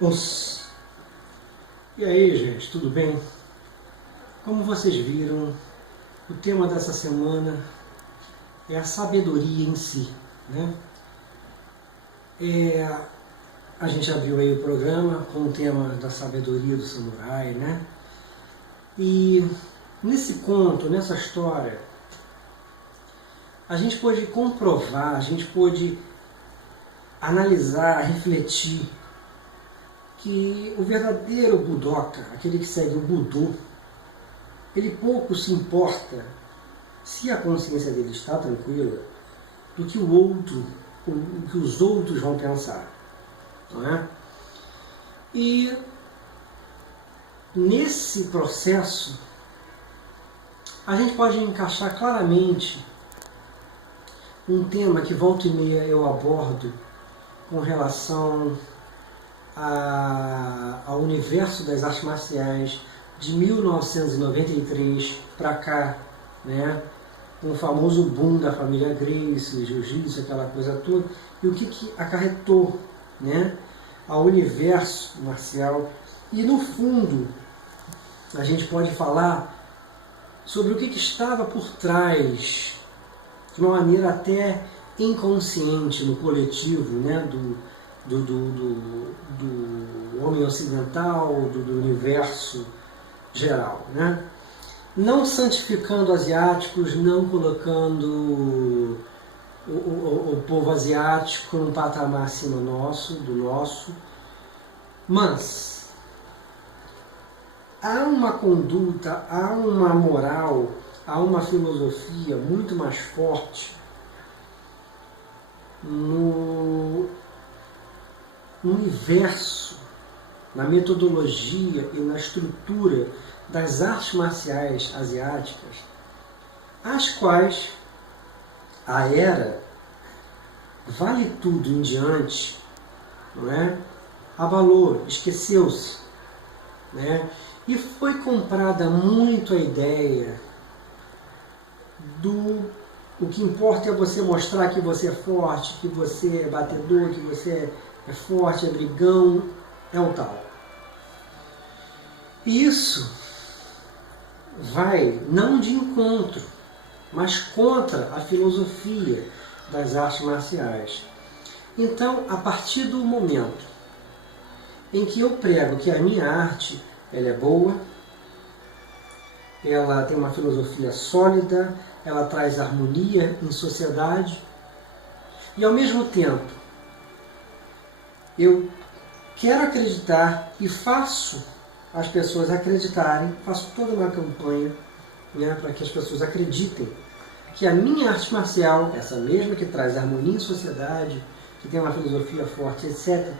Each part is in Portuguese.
Os... E aí, gente, tudo bem? Como vocês viram, o tema dessa semana é a sabedoria em si, né? A gente abriu aí o programa com o tema da sabedoria do samurai, né? E nesse conto, nessa história, a gente pôde comprovar, a gente pôde analisar, refletir que o verdadeiro Budoka, aquele que segue o Budô, ele pouco se importa se a consciência dele está tranquila do que o outro, o que os outros vão pensar, não é? E nesse processo a gente pode encaixar claramente um tema que volta e meia eu abordo com relação ao universo das artes marciais de 1993 para cá, né? Com o famoso boom da família Gracie, jiu-jitsu, aquela coisa toda, e o que acarretou, né, ao universo marcial. E no fundo a gente pode falar sobre o que estava por trás, de uma maneira até inconsciente no coletivo, né, do homem ocidental, do universo geral, né? Não santificando asiáticos, não colocando o povo asiático num patamar acima do nosso, mas há uma conduta, há uma moral, há uma filosofia muito mais forte no universo, na metodologia e na estrutura das artes marciais asiáticas, as quais a era Vale Tudo em diante, não é? Abalou, esqueceu-se, né? E foi comprada muito a ideia o que importa é você mostrar que você é forte, que você é batedor, que você é forte, é brigão, é o tal. E isso vai não de encontro, mas contra a filosofia das artes marciais. Então, a partir do momento em que eu prego que a minha arte ela é boa, ela tem uma filosofia sólida, ela traz harmonia em sociedade, e ao mesmo tempo eu quero acreditar e faço as pessoas acreditarem, faço toda uma campanha, né, para que as pessoas acreditem que a minha arte marcial, essa mesma que traz harmonia em sociedade, que tem uma filosofia forte, etc.,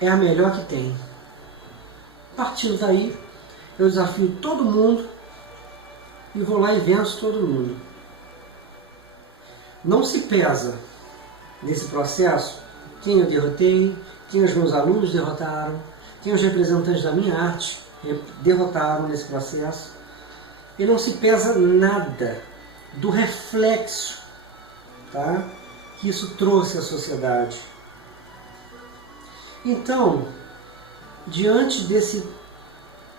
é a melhor que tem. Partindo daí, eu desafio todo mundo e vou lá e venço todo mundo. Não se pesa nesse processo quem eu derrotei, quem os meus alunos derrotaram, quem os representantes da minha arte derrotaram nesse processo. E não se pesa nada do reflexo, tá, que isso trouxe à sociedade. Então, diante desse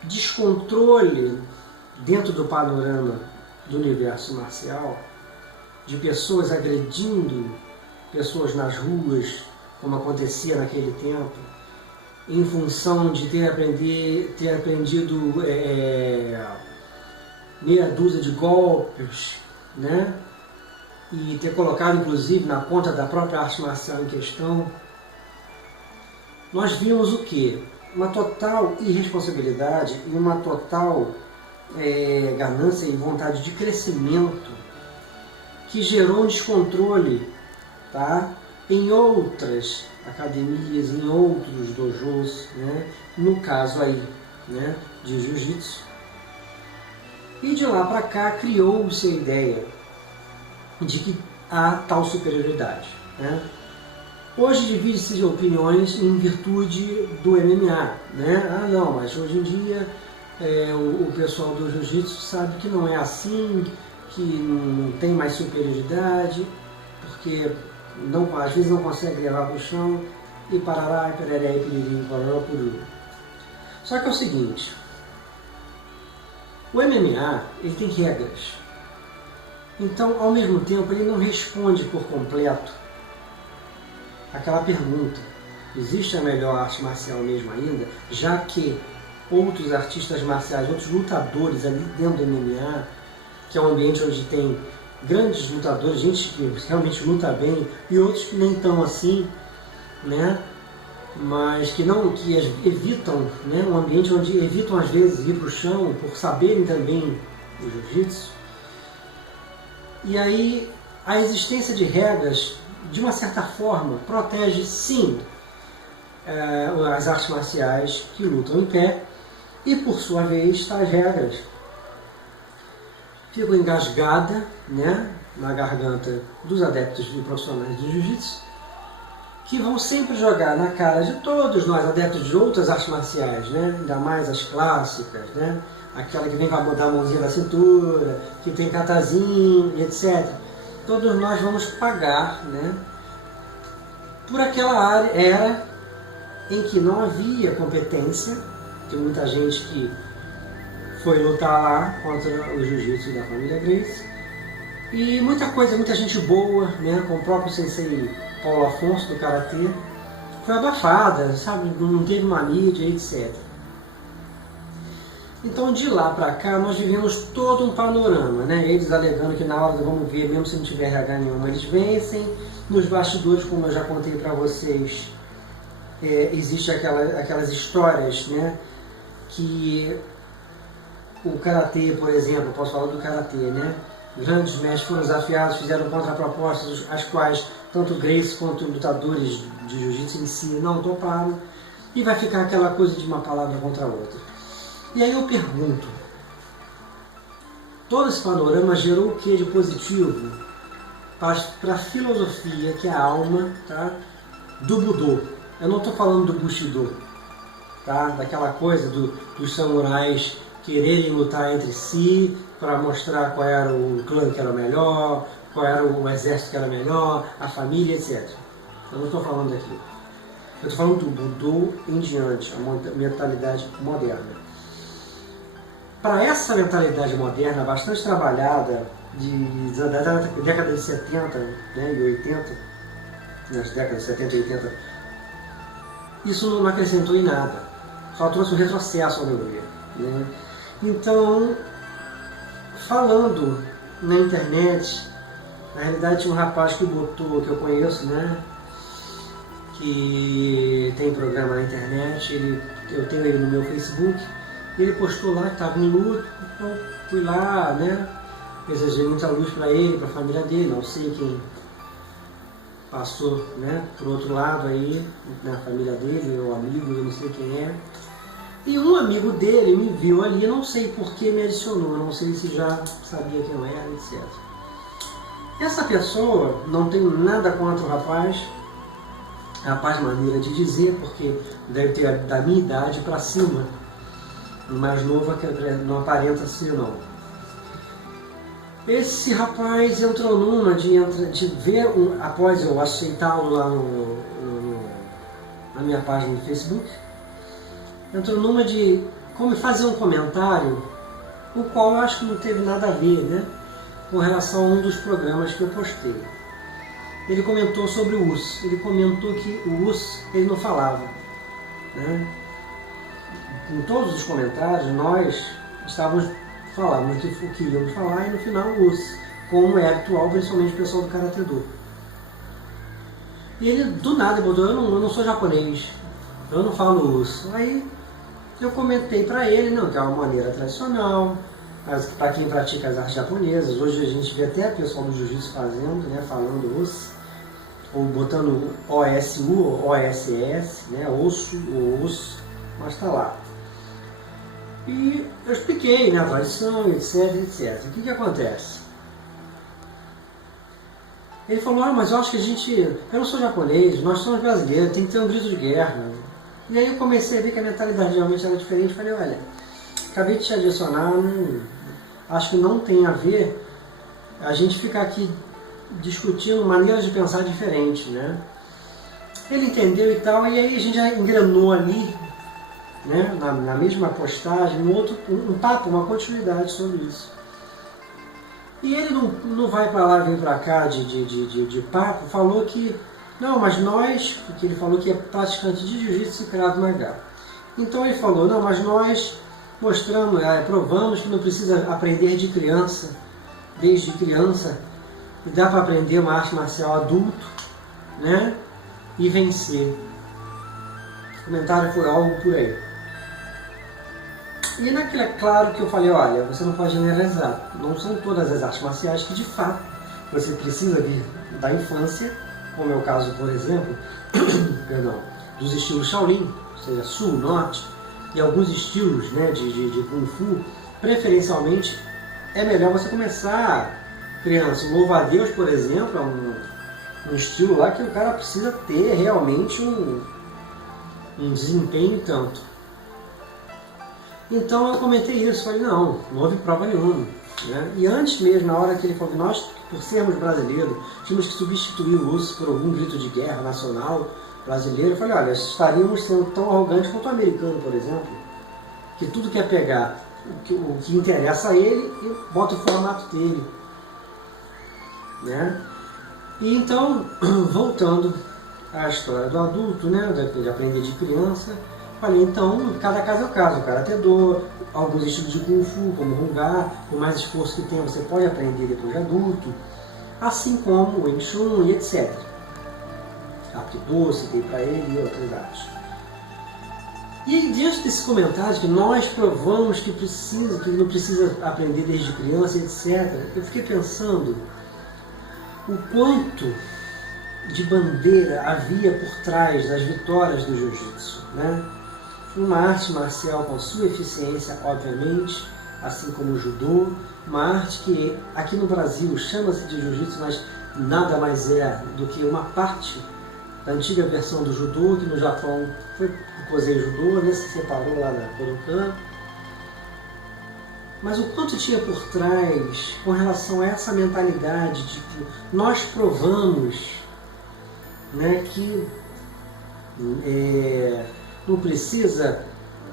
descontrole dentro do panorama do universo marcial, de pessoas agredindo pessoas nas ruas, como acontecia naquele tempo, em função de ter aprendido meia dúzia de golpes, né? E ter colocado inclusive na conta da própria arte marcial em questão, nós vimos o quê? Uma total irresponsabilidade e uma total ganância e vontade de crescimento que gerou um descontrole, tá, em outras academias, em outros dojos, né, no caso aí, né, de jiu-jitsu. E de lá para cá criou-se a ideia de que há tal superioridade, né? Hoje divide-se opiniões em virtude do MMA, né? Ah não, mas hoje em dia o pessoal do jiu-jitsu sabe que não é assim, que não tem mais superioridade, porque às vezes não consegue levar para o chão. e parará, e pereré, e piriri, parará, pururu. Só que é o seguinte, o MMA ele tem regras. Então, ao mesmo tempo, ele não responde por completo aquela pergunta: existe a melhor arte marcial mesmo ainda? Já que outros artistas marciais, outros lutadores ali dentro do MMA, que é um ambiente onde tem grandes lutadores, gente que realmente luta bem, e outros que nem tão assim, né? Mas que evitam, né? Um ambiente onde evitam às vezes ir para o chão por saberem também o jiu-jitsu. E aí a existência de regras, de uma certa forma, protege sim as artes marciais que lutam em pé, e por sua vez tais regras ficam engasgadas, né, na garganta dos adeptos e profissionais de jiu-jitsu, que vão sempre jogar na cara de todos nós, adeptos de outras artes marciais, né, ainda mais as clássicas, né, aquela que vem com a mãozinha na cintura, que tem catazinho, etc. Todos nós vamos pagar, né, por aquela era em que não havia competência. Tem muita gente que foi lutar lá contra o jiu-jitsu da família Gracie, e muita gente boa, né, com o próprio sensei Paulo Afonso do Karatê, foi abafada, sabe, não teve uma mídia, etc. Então, de lá para cá, nós vivemos todo um panorama, né? Eles alegando que na hora do vamos ver, mesmo se não tiver RH nenhuma, eles vencem. Nos bastidores, como eu já contei para vocês, existem aquelas histórias, né? Que o Karatê, por exemplo, posso falar do Karatê, né? Grandes mestres foram desafiados, fizeram contrapropostas, as quais tanto Gracie quanto lutadores de jiu-jitsu em si não toparam, e vai ficar aquela coisa de uma palavra contra a outra. E aí eu pergunto, todo esse panorama gerou o que de positivo para a filosofia, que é a alma, tá, do Budô? Eu não estou falando do Bushido, tá, daquela coisa dos samurais quererem lutar entre si para mostrar qual era o clã que era o melhor, qual era o exército que era melhor, a família, etc. Eu não estou falando daquilo. Eu estou falando do Budô em diante, a mentalidade moderna. Para essa mentalidade moderna, bastante trabalhada, da década de 70, né, e 80, nas décadas de 70 e 80, isso não acrescentou em nada, só trouxe um retrocesso ao meu ver, né? Então, falando na internet, na realidade tinha um rapaz que botou, que eu conheço, né, que tem programa na internet, eu tenho ele no meu Facebook. Ele postou lá que estava em luto, então fui lá, né, desejei muita luz para ele, para a família dele, não sei quem passou, né, por outro lado aí, na família dele, ou amigo, eu não sei quem é. E um amigo dele me viu ali, não sei por que me adicionou, não sei se já sabia quem eu era, etc. Essa pessoa, não tenho nada contra o rapaz maneira de dizer, porque deve ter da minha idade para cima, mais novo, não aparenta ser não. Esse rapaz entrou numa de ver, após eu aceitá-lo lá na minha página do Facebook, entrou numa de como fazer um comentário, o qual eu acho que não teve nada a ver, né, com relação a um dos programas que eu postei. Ele comentou sobre o US, ele comentou que o US ele não falava, né? Em todos os comentários, nós estávamos falando o que íamos falar, e no final o US, como é habitual, principalmente o pessoal do Karatê Do. E ele, do nada, botou, eu não sou japonês, eu não falo US. Aí eu comentei para ele, não, que é uma maneira tradicional, para quem pratica as artes japonesas. Hoje a gente vê até o pessoal do jiu-jitsu fazendo, né, falando US, ou botando OSU, ou OSS, né, osso, ou osso, mas está lá. E eu expliquei, né, a tradição, etc, etc. O que acontece? Ele falou, mas eu acho que eu não sou japonês, nós somos brasileiros, tem que ter um grito de guerra. E aí eu comecei a ver que a mentalidade realmente era diferente. Falei, olha, acabei de te adicionar, acho que não tem a ver a gente ficar aqui discutindo maneiras de pensar diferentes, né? Ele entendeu e tal, e aí a gente já engrenou ali, né, na mesma postagem, um papo, uma continuidade sobre isso. E ele não vai para lá, vem para cá de papo, falou que, não, mas nós, porque ele falou que é praticante de jiu-jitsu e Krav Maga. Então ele falou, não, mas nós mostramos, provamos que não precisa aprender de criança, desde criança, e dá para aprender uma arte marcial adulto, né, e vencer. O comentário foi algo por aí. E naquele, é claro que eu falei, olha, você não pode generalizar. Não são todas as artes marciais que, de fato, você precisa vir da infância, como é o caso, por exemplo, perdão, dos estilos Shaolin, ou seja, Sul, Norte, e alguns estilos, né, de Kung Fu. Preferencialmente, é melhor você começar criança. O Louva a Deus, por exemplo, é um estilo lá que o cara precisa ter realmente um desempenho tanto. Então eu comentei isso, falei, não houve prova nenhuma. Né? E antes mesmo, na hora que ele falou, nós, por sermos brasileiros, tínhamos que substituir o uso por algum grito de guerra nacional brasileiro, eu falei, olha, estaríamos sendo tão arrogantes quanto o americano, por exemplo, que tudo quer pegar o que interessa a ele e bota o formato dele. Né? E então, voltando à história do adulto, né, de aprender de criança, falei, então, cada caso é o caso, o Karate Do, alguns estilos de Kung Fu, como Hunga, por mais esforço que tenha, você pode aprender depois de adulto, assim como o Wing Chun e etc. Aptido, citei para ele e outras artes. E aí, diante desse comentário que nós provamos que não precisa aprender desde criança, etc., eu fiquei pensando o quanto de bandeira havia por trás das vitórias do Jiu-Jitsu, né? Uma arte marcial com sua eficiência, obviamente, assim como o Judô, uma arte que aqui no Brasil chama-se de Jiu-Jitsu, mas nada mais é do que uma parte da antiga versão do Judô, que no Japão foi o Kosei Judô, né? Se separou lá na Kodokan. Mas o quanto tinha por trás com relação a essa mentalidade de que nós provamos, né, que não precisa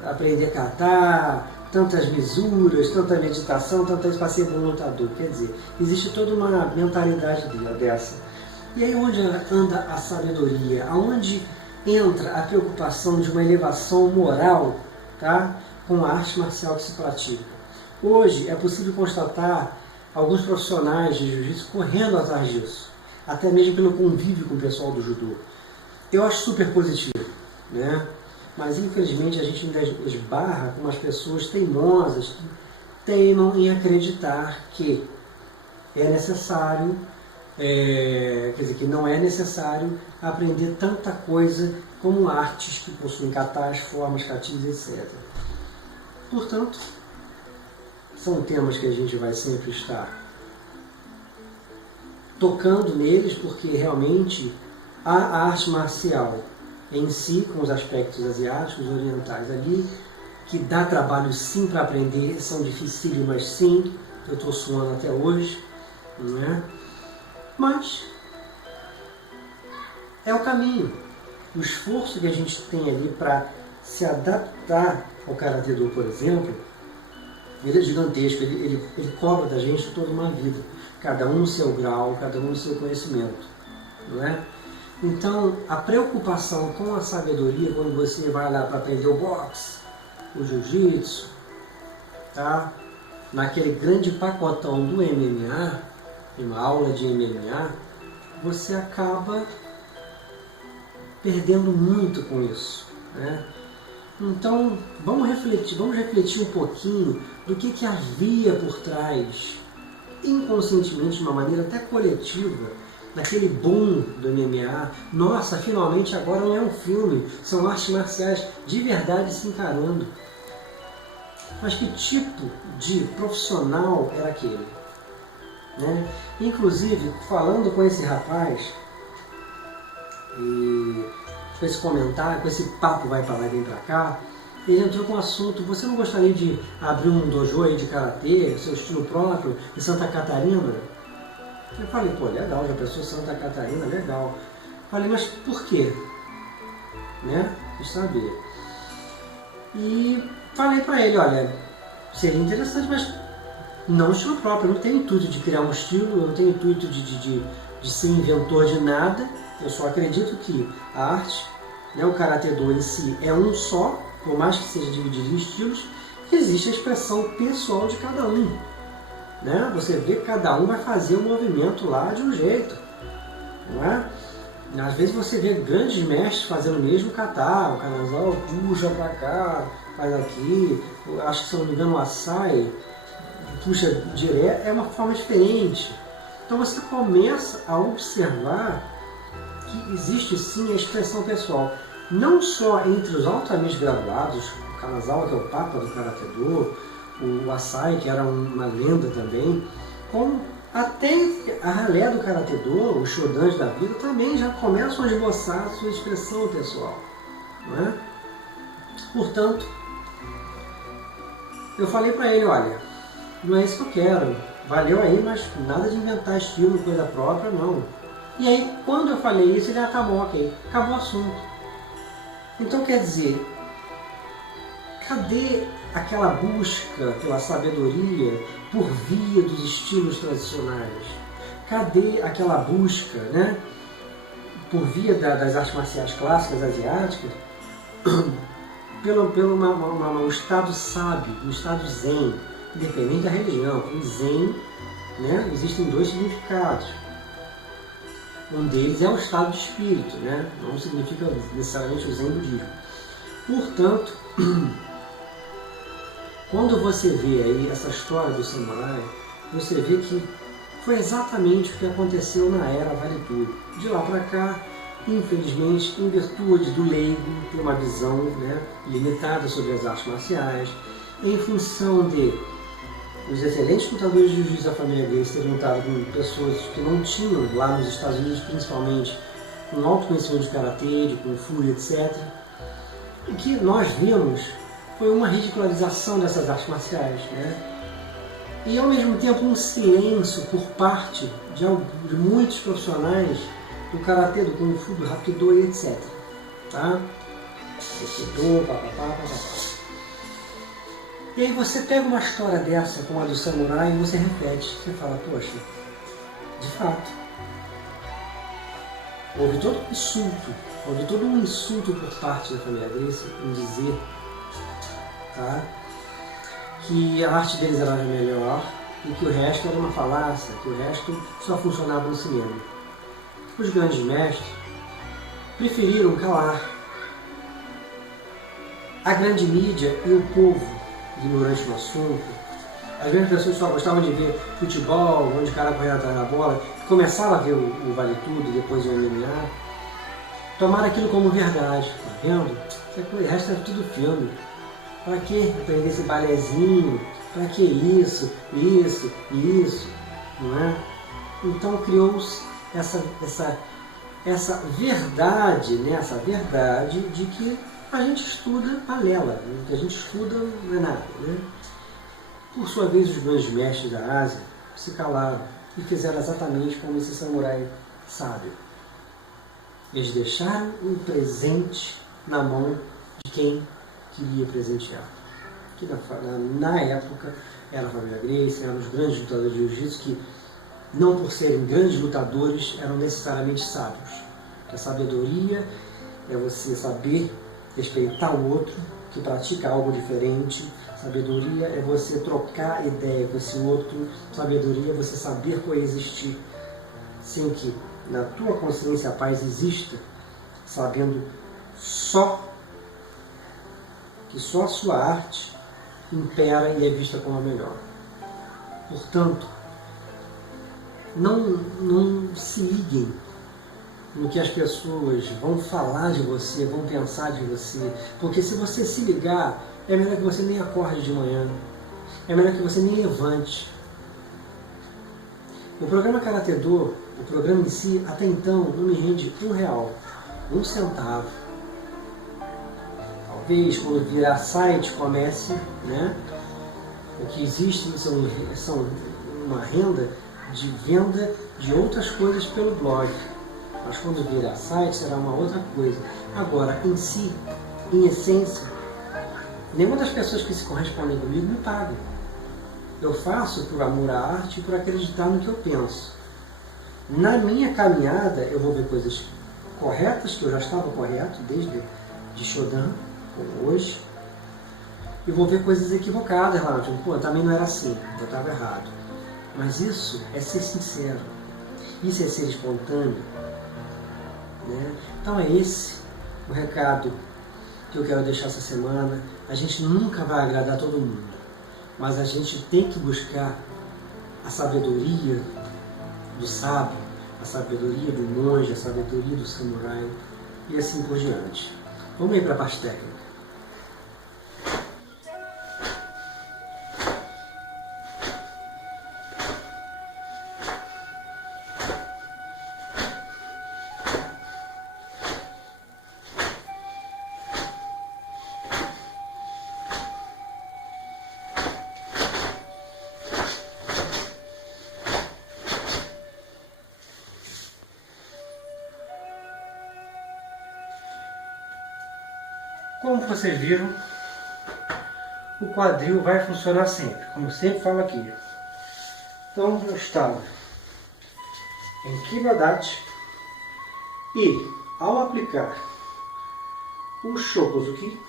aprender kata, tantas misuras, tanta meditação, tanta isso para ser bom lutador. Quer dizer, existe toda uma mentalidade dessa. E aí onde anda a sabedoria? Aonde entra a preocupação de uma elevação moral, tá, com a arte marcial que se pratica? Hoje é possível constatar alguns profissionais de jiu-jitsu correndo atrás disso, até mesmo pelo convívio com o pessoal do judô. Eu acho super positivo, né? Mas infelizmente a gente ainda esbarra com umas pessoas teimosas que teimam em acreditar que é necessário, quer dizer, que não é necessário aprender tanta coisa como artes que possuem katas, formas, katis, etc. Portanto, são temas que a gente vai sempre estar tocando neles, porque realmente a arte marcial em si, com os aspectos asiáticos, orientais ali, que dá trabalho sim para aprender, são dificílimas sim, eu estou suando até hoje, não é? Mas é o caminho. O esforço que a gente tem ali para se adaptar ao Karate Do, por exemplo, ele é gigantesco, ele cobra da gente toda uma vida, cada um no seu grau, cada um no seu conhecimento, não é? Então, a preocupação com a sabedoria, quando você vai lá para aprender o boxe, o jiu-jitsu, tá? Naquele grande pacotão do MMA, uma aula de MMA, você acaba perdendo muito com isso, né? Então, vamos refletir um pouquinho do que havia por trás, inconscientemente, de uma maneira até coletiva, naquele boom do MMA. Nossa, finalmente agora não é um filme, são artes marciais de verdade se encarando. Mas que tipo de profissional era aquele? Né? Inclusive, falando com esse rapaz, e com esse comentário, com esse papo vai para lá e vem para cá, ele entrou com o assunto, você não gostaria de abrir um dojo aí de karatê, seu estilo próprio, em Santa Catarina? Eu falei, pô, legal, já pensou Santa Catarina, legal. Falei, mas por quê? né? Quis saber. E falei para ele, olha, seria interessante, mas não estilo próprio, eu não tenho intuito de criar um estilo, eu não tenho intuito de ser inventor de nada, eu só acredito que a arte, né, o Karatê-Do em si é um só, por mais que seja dividido em estilos, existe a expressão pessoal de cada um. Né? Você vê que cada um vai fazer o movimento lá de um jeito. Não é? Às vezes você vê grandes mestres fazendo o mesmo kata, o Kanazawa puxa para cá, faz aqui, acho que se não me engano o Asai puxa direto, é uma forma diferente. Então você começa a observar que existe sim a expressão pessoal, não só entre os altamente graduados, o Kanazawa, que é o papa do Karatê-Do, o Asai, que era uma lenda também, como até a ralé do Karatê-Do, os Shodans da vida, também já começam a esboçar a sua expressão pessoal. Não é? Portanto, eu falei para ele, olha, não é isso que eu quero, valeu aí, mas nada de inventar estilo, coisa própria, não. E aí, quando eu falei isso, ele, tá bom, ok, acabou o assunto. Então, quer dizer, cadê aquela busca pela sabedoria por via dos estilos tradicionais? Cadê aquela busca, né, por via das artes marciais clássicas asiáticas pelo um estado sábio, um estado zen, independente da religião? O zen, né, existem dois significados. Um deles é o estado de espírito, né, não significa necessariamente o zen budismo. Portanto, quando você vê aí essa história do samurai, você vê que foi exatamente o que aconteceu na era Vale Tudo. De lá para cá, infelizmente, em virtude do leigo ter uma visão, né, limitada sobre as artes marciais, em função de os excelentes lutadores de jiu-jitsu da família Gracie terem lutado com pessoas que não tinham, lá nos Estados Unidos principalmente, um alto conhecimento de karatê, de kung fu, etc. O que nós vimos foi uma ridicularização dessas artes marciais, né? E ao mesmo tempo um silêncio por parte de muitos profissionais do karatê, do kung fu, do hapkido e etc. Tá? E aí você pega uma história dessa, como a do samurai, e você reflete, você fala, poxa, de fato, houve todo um insulto por parte da família Gracie em dizer, tá, que a arte deles era melhor e que o resto era uma falácia, que o resto só funcionava no cinema. Os grandes mestres preferiram calar. A grande mídia e o povo ignorante no assunto, as mesmas pessoas só gostavam de ver futebol, onde o cara corria atrás da bola, começaram a ver o Vale Tudo e depois o MMA, tomaram aquilo como verdade, tá vendo? O resto era tudo filme. Para que aprender esse balezinho? Para que isso, não é? Então criou-se essa verdade, né? Essa verdade de que a gente estuda balela, né? Que a gente estuda não é nada, né? Por sua vez, os grandes mestres da Ásia se calaram e fizeram exatamente como esse samurai sábio. Eles deixaram um presente na mão de quem queria presentear. Que na época era a família Gracie, eram os grandes lutadores de jiu-jitsu que, não por serem grandes lutadores, eram necessariamente sábios. A sabedoria é você saber respeitar o outro que pratica algo diferente. Sabedoria é você trocar ideia com esse outro. Sabedoria é você saber coexistir sem que na tua consciência a paz exista, sabendo que só a sua arte impera e é vista como a melhor. Portanto, não se liguem no que as pessoas vão falar de você, vão pensar de você, porque se você se ligar, é melhor que você nem acorde de manhã, é melhor que você nem levante. O programa Karatê-Do, o programa em si, até então, não me rende R$1, 1 centavo. Talvez quando virar site comece, né? O que existe são uma renda de venda de outras coisas pelo blog. Mas quando virar site será uma outra coisa. Agora, em si, em essência, nenhuma das pessoas que se correspondem comigo me pagam. Eu faço por amor à arte e por acreditar no que eu penso. Na minha caminhada, eu vou ver coisas corretas, que eu já estava correto desde de Shodan, hoje, e vou ver coisas equivocadas lá. Tipo, pô, também não era assim, eu estava errado. Mas isso é ser sincero, isso é ser espontâneo. Né? Então é esse o recado que eu quero deixar essa semana. A gente nunca vai agradar todo mundo, mas a gente tem que buscar a sabedoria do sábio, a sabedoria do monge, a sabedoria do samurai e assim por diante. Vamos ir para a parte técnica. Como vocês viram, o quadril vai funcionar sempre, como eu sempre falo aqui. Então eu estava em Kibadate e ao aplicar o Shokozuki,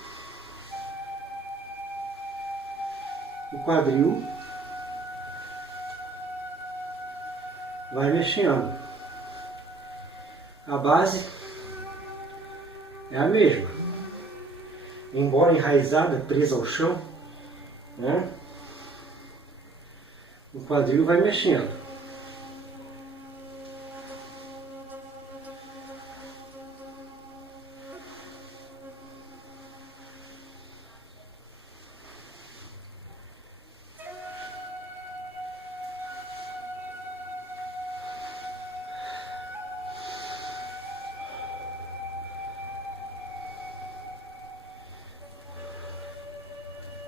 o quadril vai mexendo. A base é a mesma. Embora enraizada, presa ao chão, né? O quadril vai mexendo.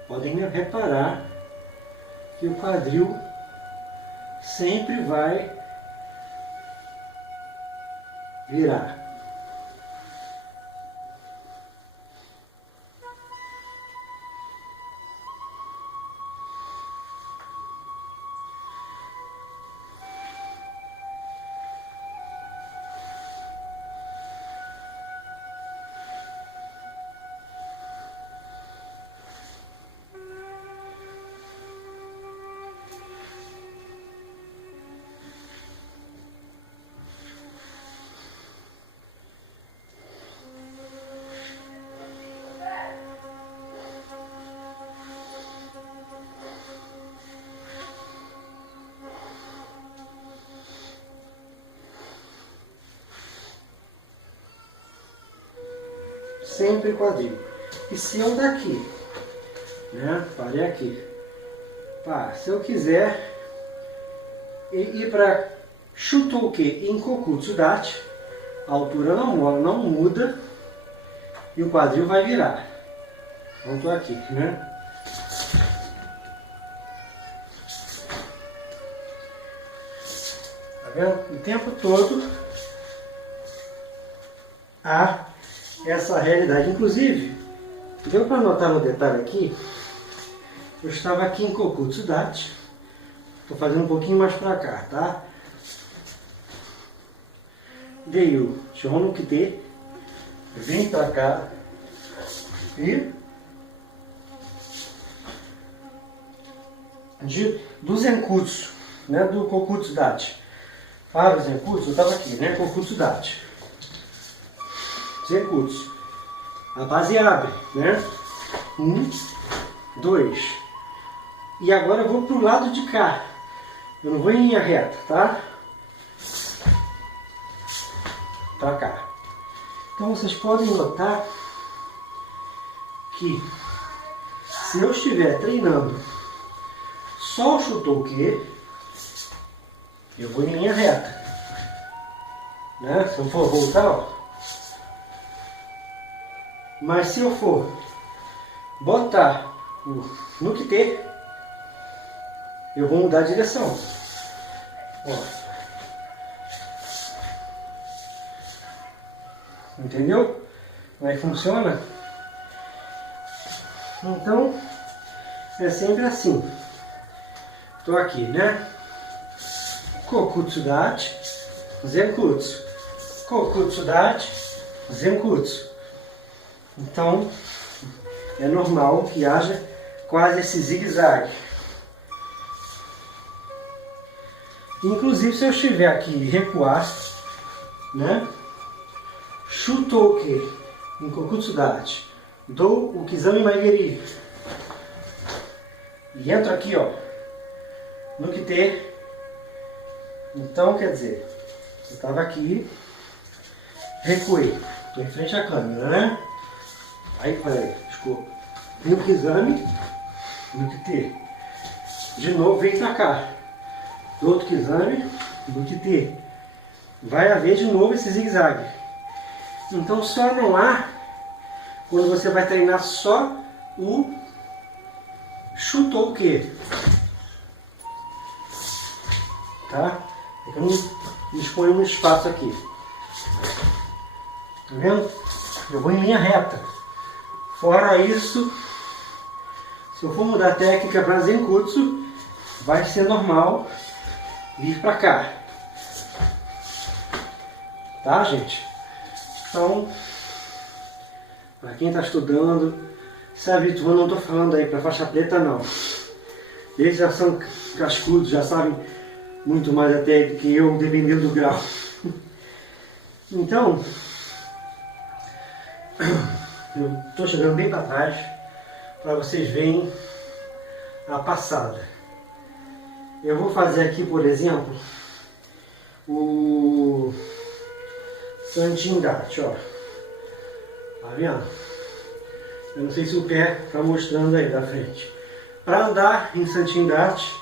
Podem reparar que o quadril sempre vai virar. Sempre quadril. E se eu daqui, né, parei aqui, pá, se eu quiser ir para Shutoke em Kokutsudachi, a altura não muda e o quadril vai virar. Então estou aqui, né? Tá vendo? O tempo todo há essa realidade. Inclusive, deu para notar no detalhe aqui, eu estava aqui em Kokutsudachi, estou fazendo um pouquinho mais para cá, tá? Dei o Shihonokite, vim para cá e do Zenkutsu, né, do Kokutsudachi para o Zenkutsu, eu estava aqui, né, Kokutsudachi, Zenkutsu, a base abre, né, 1, 2, e agora eu vou para o lado de cá, eu não vou em linha reta, tá? Para cá. Então vocês podem notar que se eu estiver treinando só o Shutoke, eu vou em linha reta, né? Se eu for voltar, ó. Mas se eu for botar o Nukite, eu vou mudar a direção. Ó. Entendeu? Como é que funciona? Então, é sempre assim. Estou aqui, né? Kokutsu dachi, zenkutsu. Kokutsu dachi, zenkutsu. Então, é normal que haja quase esse zigue-zague. Inclusive, se eu estiver aqui e recuar, né? Shutouke em Kokutsu dachi, dou o Kizami Maigeri e entro aqui, ó, no Kite. Então, quer dizer, eu estava aqui, recuei, estou em frente à câmera, né? Aí, peraí, desculpa. Vem o Kizami no Kite. De novo, vem pra cá. Do outro Kizami no Kite. Vai haver de novo esse zigue-zague. Então, só não há quando você vai treinar só o Shutouke. Tá? É que eu não exponho um espaço aqui. Tá vendo? Eu vou em linha reta. Fora isso, se eu for mudar a técnica para Zenkutsu, vai ser normal vir para cá. Tá, gente? Então, para quem está estudando, se habituando, não estou falando aí para faixa preta, não. Eles já são cascudos, já sabem muito mais até do que eu, dependendo do grau. Então, eu estou chegando bem para trás para vocês verem a passada. Eu vou fazer aqui, por exemplo, o Sanchin Dachi, ó. Tá vendo? Eu não sei se o pé está mostrando aí da frente. Para andar em Sanchin Dachi,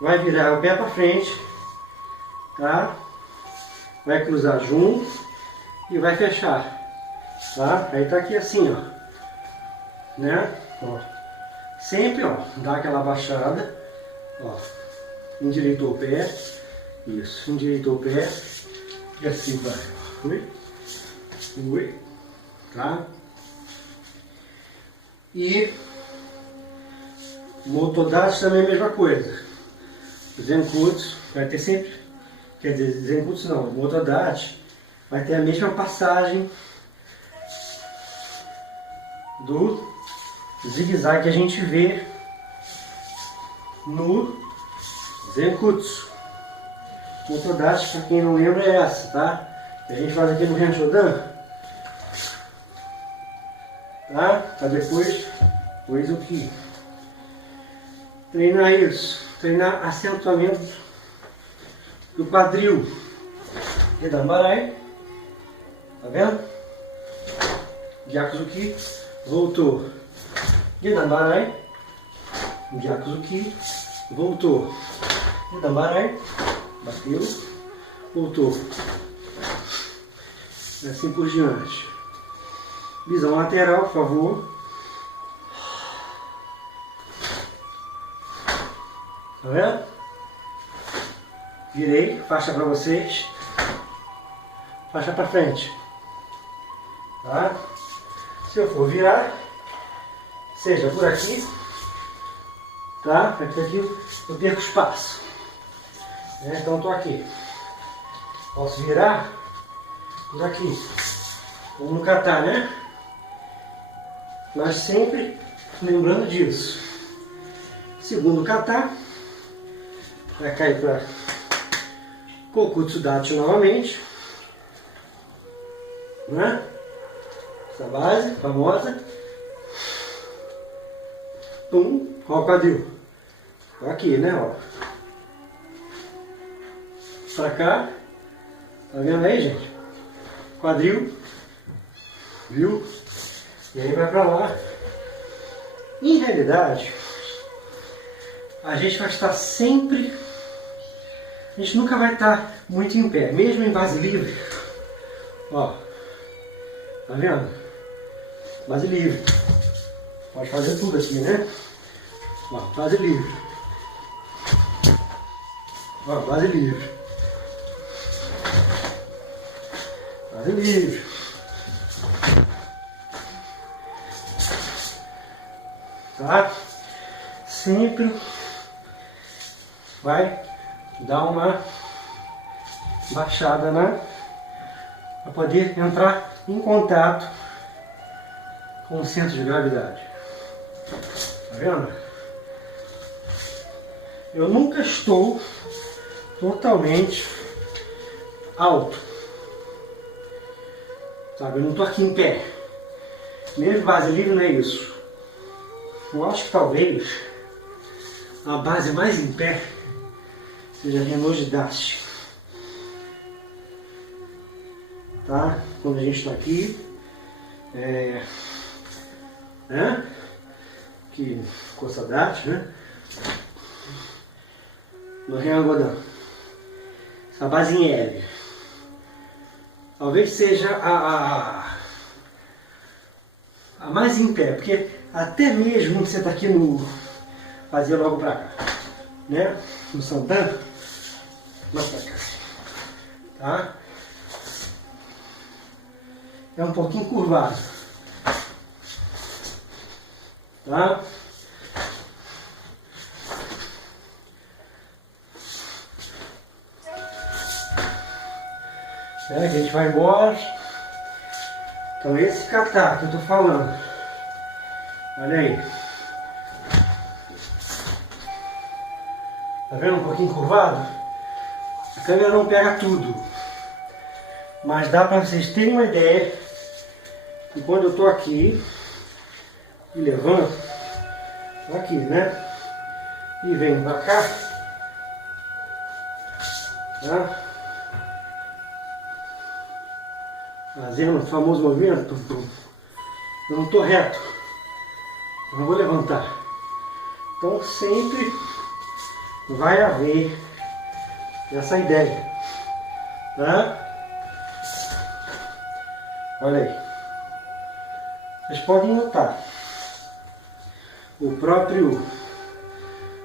vai virar o pé para frente, tá? Vai cruzar junto e vai fechar, tá? Aí tá aqui assim, ó, né? Ó. Sempre, ó, dá aquela baixada, ó, endireitou o pé, isso, endireitou o pé e assim vai, ui, tá? E Motodachi também é a mesma coisa. Zenkutsu vai ter sempre, quer dizer, Zenkutsu não, Motodachi vai ter a mesma passagem do zigue-zague que a gente vê no Zenkutsu. Motodachi, para quem não lembra, é essa, tá? Que a gente faz aqui no Renshodan, tá? Para depois o que? Treinar isso, treinar acentuamento do quadril. Gedambarai, tá vendo? Gyakuzuki, voltou. Gedambarai, Gyakuzuki, voltou. Gedambarai, bateu, voltou. E assim por diante. Visão lateral, por favor. Tá vendo? Virei, faixa para vocês. Faixa para frente. Tá? Se eu for virar, seja por aqui, tá? Porque aqui eu perco espaço. Então estou aqui. Posso virar por aqui. Como no kata, né? Mas sempre lembrando disso. Segundo kata, vai cair para Kokutsu dachi novamente, né? Essa base famosa. Pum, ó o quadril. Aqui, né? Ó. Pra cá. Tá vendo aí, gente? Quadril. Viu? E aí vai pra lá. Em realidade, a gente vai estar sempre... A gente nunca vai estar muito em pé, mesmo em base livre. Ó. Tá vendo? Base livre. Pode fazer tudo aqui, né? Ó, base livre. Ó, base livre. Base livre. tá? Sempre vai dar uma baixada para poder entrar em contato com o centro de gravidade. Tá vendo? Eu nunca estou totalmente alto, sabe? Eu não estou aqui em pé. Mesmo base livre não é isso. Eu acho que talvez a base mais em pé seja a Renault Dash. Tá? Quando a gente está aqui, que Costa Dash, né? No Reangodão. Essa base em L. Talvez seja a mais em pé, porque até mesmo você está aqui no... Fazia logo pra cá, né? No Santana. Mais pra cá. Tá? É um pouquinho curvado. Tá? Que a gente vai embora. Então esse catar que eu tô falando. Olha aí. Tá vendo um pouquinho curvado? A câmera não pega tudo. Mas dá para vocês terem uma ideia que quando eu tô aqui e levanto, tô aqui, né? E venho pra cá, tá? Fazendo o famoso movimento, eu não estou reto, eu não vou levantar. Então sempre vai haver essa ideia, tá? Olha aí, vocês podem notar o próprio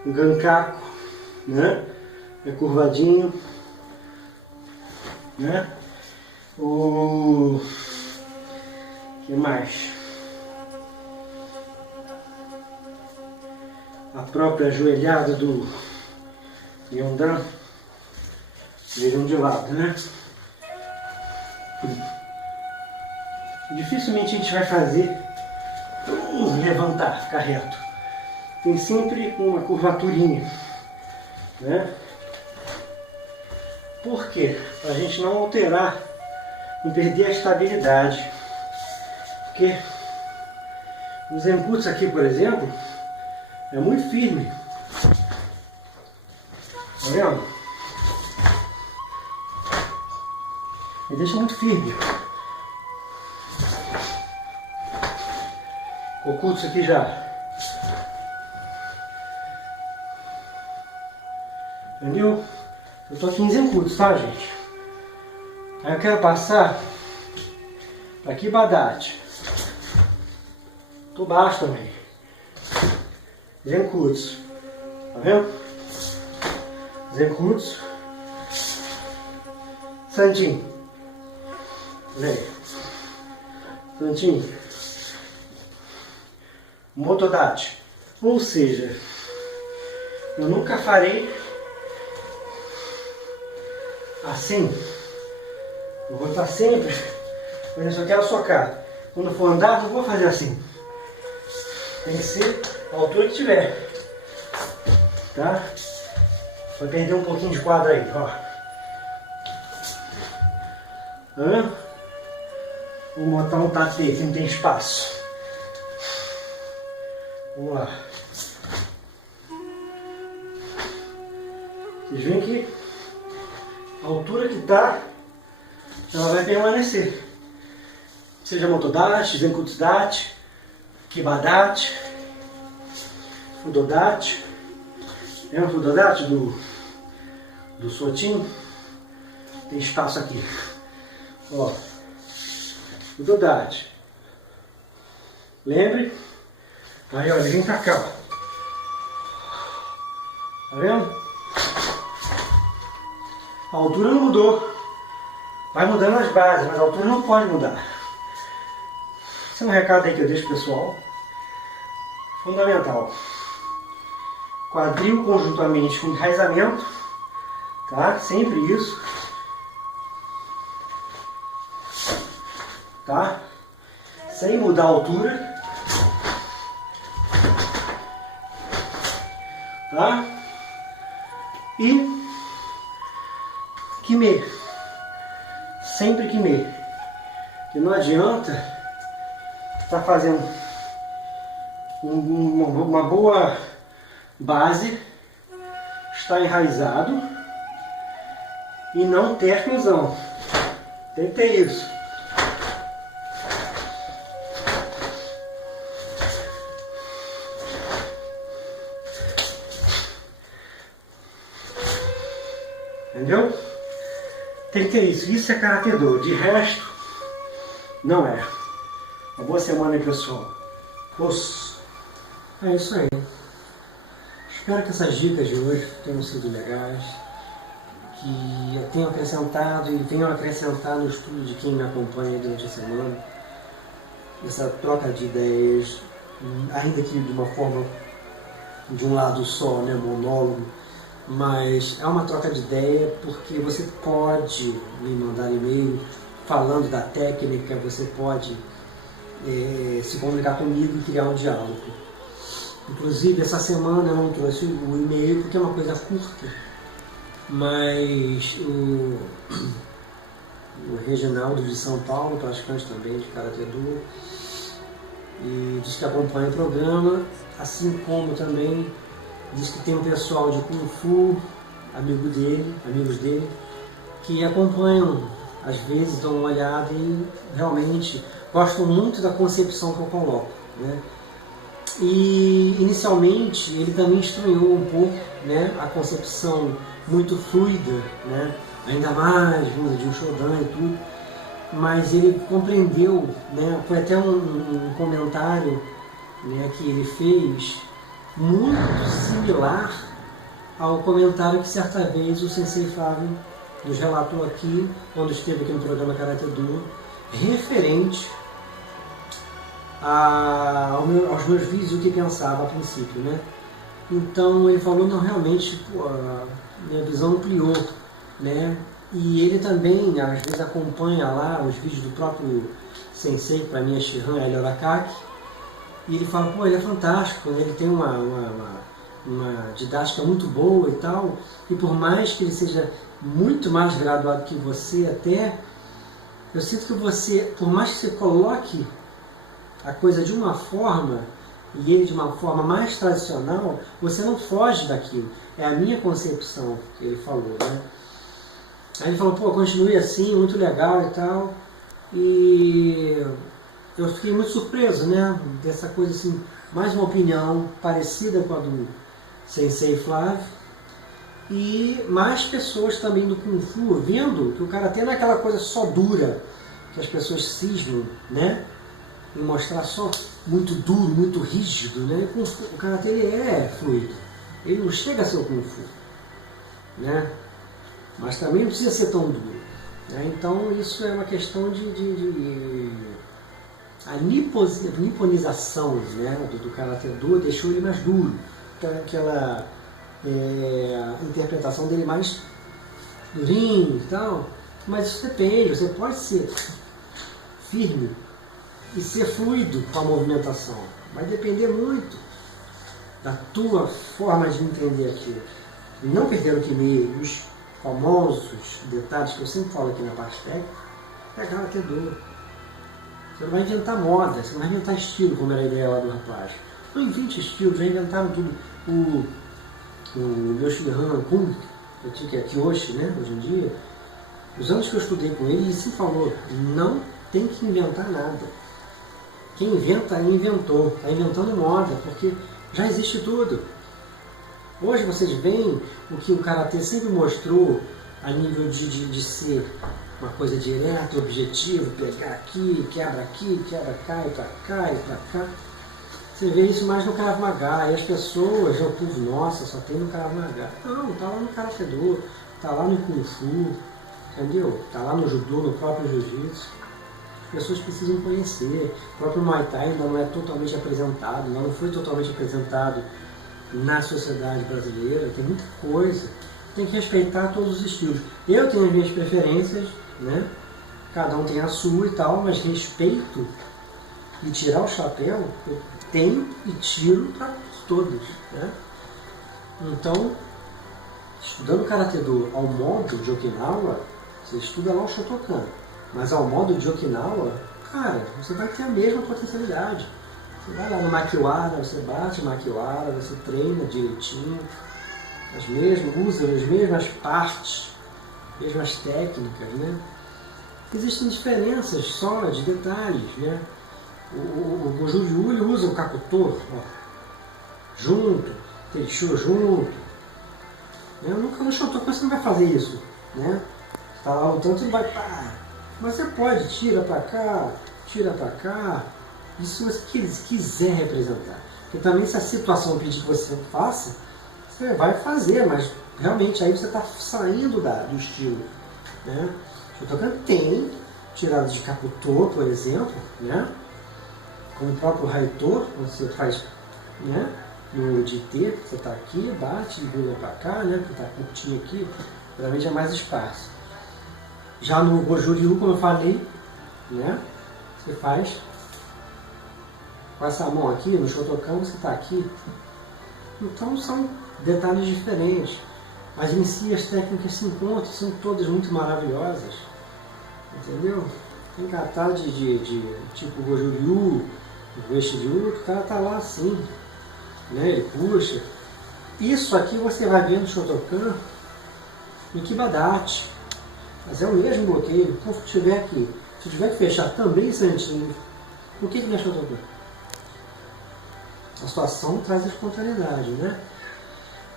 gancaco, né? É curvadinho, né? O que mais? A própria ajoelhada do Yondan, vejam de lado, né? Dificilmente a gente vai fazer levantar, ficar reto. Tem sempre uma curvaturinha, né? Por quê? Para a gente não alterar, não perder a estabilidade. Porque os Zenkuts aqui, por exemplo, é muito firme. Tá vendo? Ele deixa muito firme. Kokutsu aqui já. Entendeu? Eu tô aqui em Zenkuts, tá, gente? Aí eu quero passar para Kibadachi. Tô baixo também. Zenkuts. Tá vendo? Zenkuts. Santin. Olha aí. Santin. Motodachi. Ou seja, eu nunca farei assim. Eu vou estar sempre, por exemplo, eu quero socar. Quando eu for andar, eu vou fazer assim. Tem que ser a altura que tiver. Tá? Vai perder um pouquinho de quadro aí, ó. Vou botar um tatê que não tem espaço. Vamos lá. Vocês veem que a altura que está, ela vai permanecer. Seja Motodachi, Zenkutsdachi, Kibadachi, Fudodachi. Lembra o Fudodachi do Sotin? Tem espaço aqui. Ó. Fudodachi. Lembre? Aí, olha, vem pra cá, ó. Tá vendo? A altura não mudou. Vai mudando as bases, mas a altura não pode mudar. Esse é um recado aí que eu deixo pro pessoal. Fundamental. Quadril conjuntamente com enraizamento, tá? Sempre isso. Tá? Sem mudar a altura. Tá? E quimer. Sempre quimer. Que não adianta estar fazendo uma boa base, estar enraizado e não ter explosão. Tem que ter isso. Entendeu? Tem que ter isso. Isso é Karatê Do. De resto, não é. Uma boa semana aí, pessoal. É isso aí. Espero que essas dicas de hoje tenham sido legais, que eu tenham acrescentado e venham acrescentar no estudo de quem me acompanha durante a semana. Essa troca de ideias, ainda que de uma forma, de um lado só, né, monólogo, mas é uma troca de ideia porque você pode me mandar e-mail falando da técnica, você pode se comunicar comigo e criar um diálogo. Inclusive, essa semana eu não trouxe o e-mail porque é uma coisa curta, mas o Reginaldo de São Paulo, praticante também de Karatê Do, e diz que acompanha o programa, assim como também diz que tem um pessoal de Kung Fu, amigos dele, que acompanham, às vezes dão uma olhada e realmente gostam muito da concepção que eu coloco, né? E inicialmente ele também estranhou um pouco, né, a concepção muito fluida, né, ainda mais vindo de um Shodan e tudo, mas ele compreendeu, né, foi até um comentário, né, que ele fez muito similar ao comentário que certa vez o Sensei Flávio nos relatou aqui, quando esteve aqui no programa Karatê Do, referente aos meus vídeos, o que pensava a princípio, né? Então ele falou, não, realmente a minha visão ampliou, né? E ele também, às vezes, acompanha lá os vídeos do próprio Sensei, que para mim é Shihan Heli Arakaki, e ele fala, pô, ele é fantástico, né? Ele tem uma didática muito boa e tal, e por mais que ele seja muito mais graduado que você até, eu sinto que você, por mais que você coloque a coisa de uma forma e ele de uma forma mais tradicional, você não foge daquilo. É a minha concepção que ele falou, né? Aí ele falou, pô, continue assim, muito legal e tal. E eu fiquei muito surpreso, né? Dessa coisa assim, mais uma opinião parecida com a do Sensei Flávio. E mais pessoas também do Kung Fu, vendo que o Karatê não é aquela coisa só dura, que as pessoas cismam, né? E mostrar só muito duro, muito rígido, né? O Karatê ele é fluido, ele não chega a ser o Kung Fu, né? Mas também não precisa ser tão duro, né? Então isso é uma questão a niponização, né, do Karatê Do deixou ele mais duro, aquela interpretação dele mais durinho e tal, mas isso depende, você pode ser firme e ser fluido com a movimentação. Vai depender muito da tua forma de entender aquilo. E não perder o que os famosos detalhes que eu sempre falo aqui na parte técnica, é Karatê Do. Você não vai inventar moda, você não vai inventar estilo, como era a ideia lá do rapaz. Não invente estilo, já inventaram tudo. O meu Shihan Kung, que é Kyoshi, né, hoje em dia, os anos que eu estudei com ele, ele sempre falou, não tem que inventar nada. Quem inventa, inventou. Está inventando moda, porque já existe tudo. Hoje vocês veem o que o Karatê sempre mostrou a nível de ser uma coisa direta, objetivo, pegar aqui, quebra cá, e pra cá, e pra cá. Você vê isso mais no Krav Maga, e as pessoas, o povo, nossa, só tem no Krav Maga. Não, está lá no Karatê Do, está lá no Kung Fu, entendeu? Está lá no Judô, no próprio Jiu-Jitsu. pessoas precisam conhecer. O próprio Muay Thai ainda não é totalmente apresentado, ainda não foi totalmente apresentado na sociedade brasileira, tem muita coisa. Tem que respeitar todos os estilos. Eu tenho as minhas preferências, né? Cada um tem a sua e tal, mas respeito e tirar o chapéu, eu tenho e tiro para todos, né? Então, estudando Karatê-Do ao modo de Okinawa, você estuda lá o Shotokan, mas ao modo de Okinawa, cara, você vai ter a mesma potencialidade. Você vai lá no Makiwara, você bate Makiwara, você treina direitinho, usa as mesmas partes, mesmas técnicas, né? Existem diferenças só de detalhes, né? O Goju Ryu ele usa o Kakuto junto, Teisho junto. Nunca no Shotokan você não vai fazer isso, né? Você está lá lutando, você não vai pá. Mas você pode, tira para cá, tira para cá. Isso se você quiser representar. Porque também se a situação pedir que você faça, você vai fazer, mas realmente aí você está saindo do estilo, né? Shotokan tem tiradas de Kakuto, por exemplo, né? Como o próprio Haito, você faz, né? No DT, você está aqui, bate e vira para cá, né? Porque está curtinho aqui, geralmente é mais espaço. Já no Goju Ryu, como eu falei, né? Você faz com essa mão aqui, no Shotokan você está aqui. Então são detalhes diferentes, mas em si as técnicas se encontram, são todas muito maravilhosas, entendeu? Tem kata de tipo Goju Ryu, o Ueshi Ryu, o cara tá lá assim, né? Ele puxa. Isso aqui você vai ver no Shotokan, no Kibadachi, mas é o mesmo bloqueio. Então se tiver aqui, se tiver que fechar também certinho, por que não é Shotokan? A situação traz a espontaneidade, né?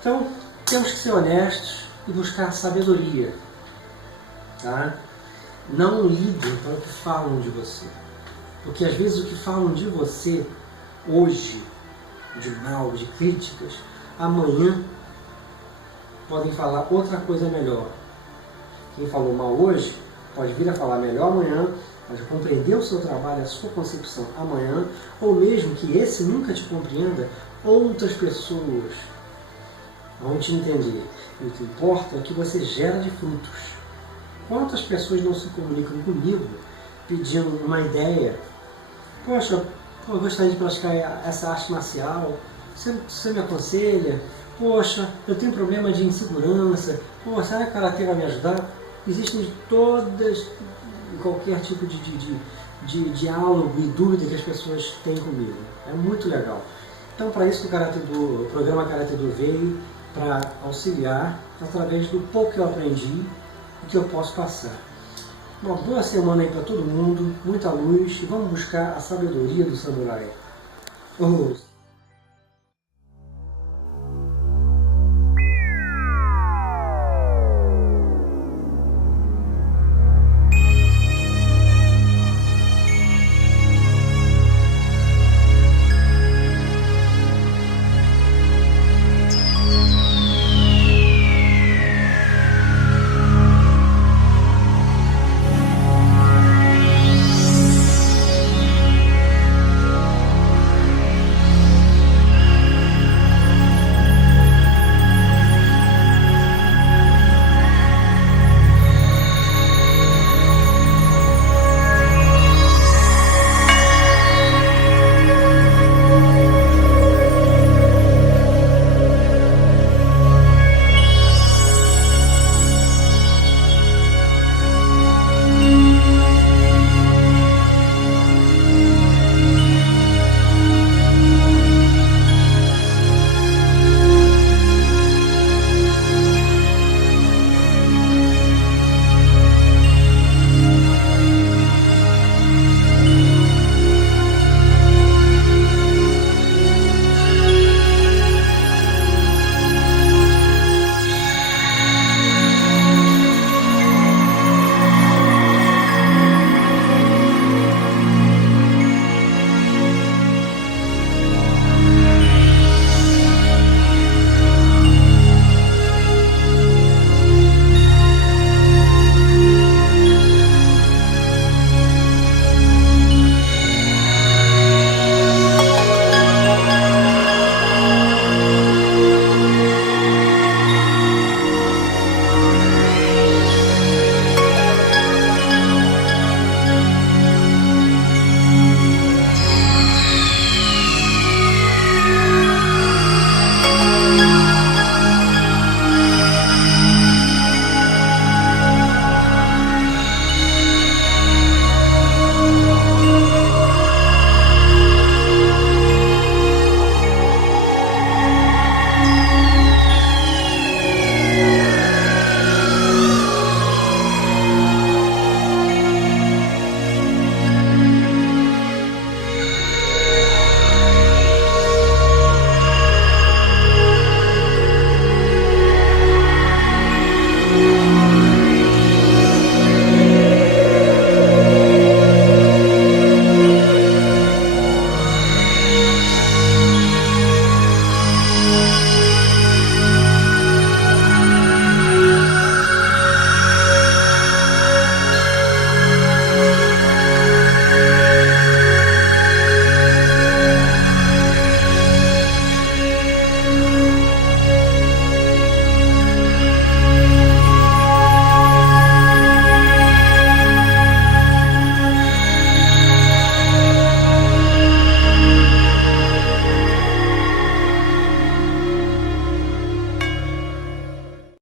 Então, temos que ser honestos e buscar sabedoria, tá? Não liguem para o que falam de você, porque às vezes o que falam de você hoje, de mal, de críticas, amanhã podem falar outra coisa melhor. Quem falou mal hoje pode vir a falar melhor amanhã, pode compreender o seu trabalho, a sua concepção amanhã, ou mesmo que esse nunca te compreenda, outras pessoas vão te entender. E o que importa é que você gera de frutos. Quantas pessoas não se comunicam comigo pedindo uma ideia? Poxa, eu gostaria de praticar essa arte marcial, você me aconselha? Poxa, eu tenho problema de insegurança, pô, será que o Karatê vai me ajudar? Existem todas, qualquer tipo de diálogo e dúvida que as pessoas têm comigo. É muito legal. Então, para isso que o programa Karatê-Do veio, para auxiliar através do pouco que eu aprendi e que eu posso passar. Uma boa semana aí para todo mundo, muita luz, e vamos buscar a sabedoria do samurai.